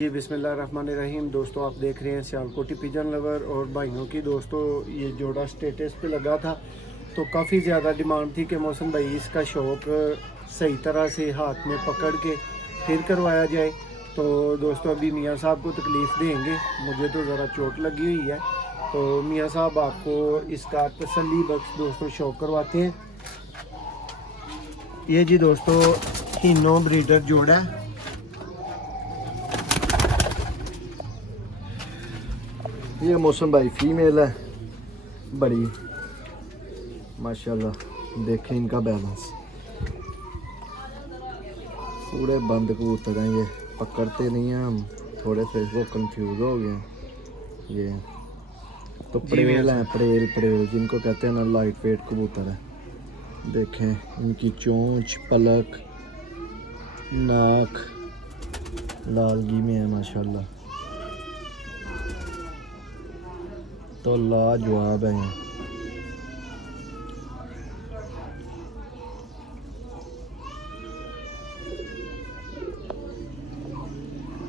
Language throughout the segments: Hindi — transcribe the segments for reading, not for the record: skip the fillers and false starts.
जी बिस्मिल्लाहिर्रहमानिर्रहीम। दोस्तों आप देख रहे हैं सियालकोटी पिजन लवर और भाइयों की। दोस्तों ये जोड़ा स्टेटस पे लगा था तो काफ़ी ज़्यादा डिमांड थी कि मौसम भाई इसका शौक़ सही तरह से हाथ में पकड़ के फिर करवाया जाए। तो दोस्तों अभी मियाँ साहब को तकलीफ़ देंगे, मुझे तो ज़रा चोट लगी हुई है। तो मियाँ साहब आपको इसका तसल्ली बख्श दोस्तों शौक़ करवाते हैं। ये जी दोस्तों हीनो ब्रीडर जोड़ा है। ये मौसम भाई फीमेल है, बड़ी माशाल्लाह। देखें इनका बैलेंस, पूरे बंद कबूतर हैं। ये पकड़ते नहीं हैं हम, थोड़े से वो कंफ्यूज हो गए हैं। ये तो परेल हैं, परेल जिनको कहते हैं ना, लाइट वेट कबूतर है। देखें इनकी चोंच, पलक, नाक लालगी में है माशाल्लाह, तो लाजवाब है ये।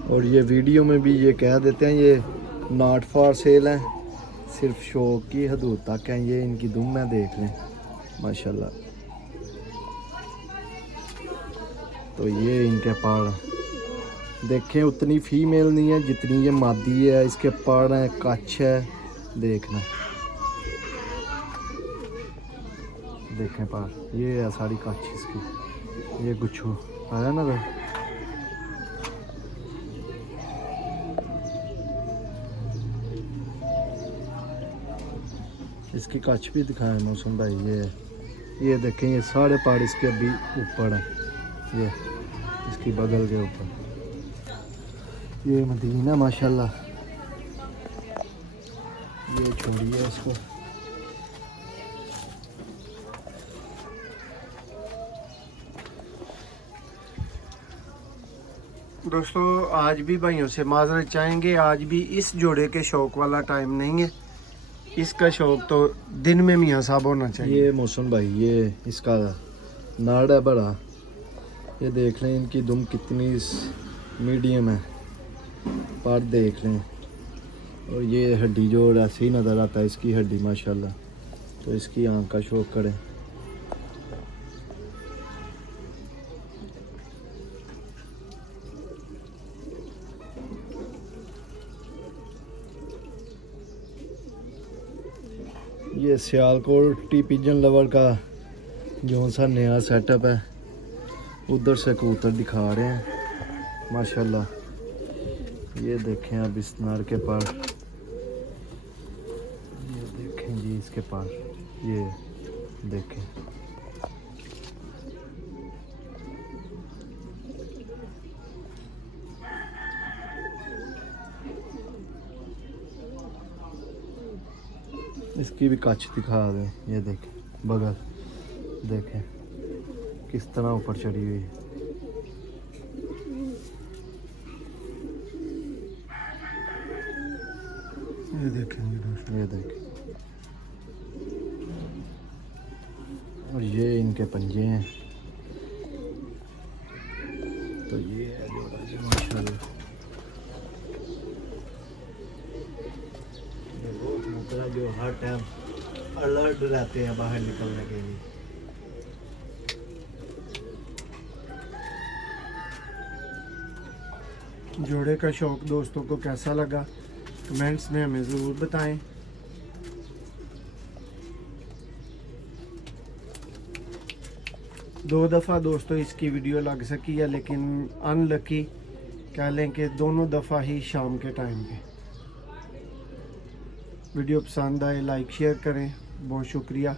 और ये वीडियो में भी ये कह देते हैं ये नॉट फॉर सेल हैं, सिर्फ शौक की हदूद तक हैं। ये इनकी दुम है, देख लें माशाल्लाह। तो ये इनके पाड़ देखें, उतनी फीमेल नहीं है जितनी ये मादी है। इसके पाड़ हैं, कच्छ है, देखना देखें पार। ये है सारी कच्छ इसकी। ये गुच्छू आया ना भाई, इसकी कच्छ भी दिखाया मौसम भाई। ये देखें, ये सारे पहाड़ इसके अभी ऊपर है। ये इसकी बगल के ऊपर ये मदीना माशाल्लाह। ये छोड़िए इसको। दोस्तों आज भी भाइयों से माजरत चाहेंगे, आज भी इस जोड़े के शौक़ वाला टाइम नहीं है। इसका शौक़ तो दिन में मियाँ साहब होना चाहिए। ये मौसम भाई, ये इसका नाड़ है बड़ा। ये देख लें इनकी दुम कितनी मीडियम है, पर देख लें। और ये हड्डी जो ऐसे ही नज़र आता है, इसकी हड्डी माशाल्लाह। तो इसकी आँख का शौक़ करें। ये सियालकोटी पिजन लवर का जो सा नया सेटअप है, उधर से कबूतर दिखा रहे हैं माशाल्लाह। ये देखें अब इस नार के पार, ये देखें जी इसके पार, ये देखें। इसकी भी कच्छ दिखा दें। ये देखें बगल, देखें किस तरह ऊपर चढ़ी हुई है। ये देखेंगे दोस्तों, ये देखें। और ये इनके पंजे हैं। तो ये है जोड़ा जी माशाल्लाह। ये वो कबूतर है जो हर टाइम अलर्ट रहते हैं बाहर निकलने के लिए। जोड़े का शौक़ दोस्तों को कैसा लगा कमेंट्स में हमें ज़रूर बताएं। दो दफ़ा दोस्तों इसकी वीडियो लग सकी है, लेकिन अनलकी कह लें कि दोनों दफ़ा ही शाम के टाइम पे। वीडियो पसंद आए लाइक शेयर करें। बहुत शुक्रिया।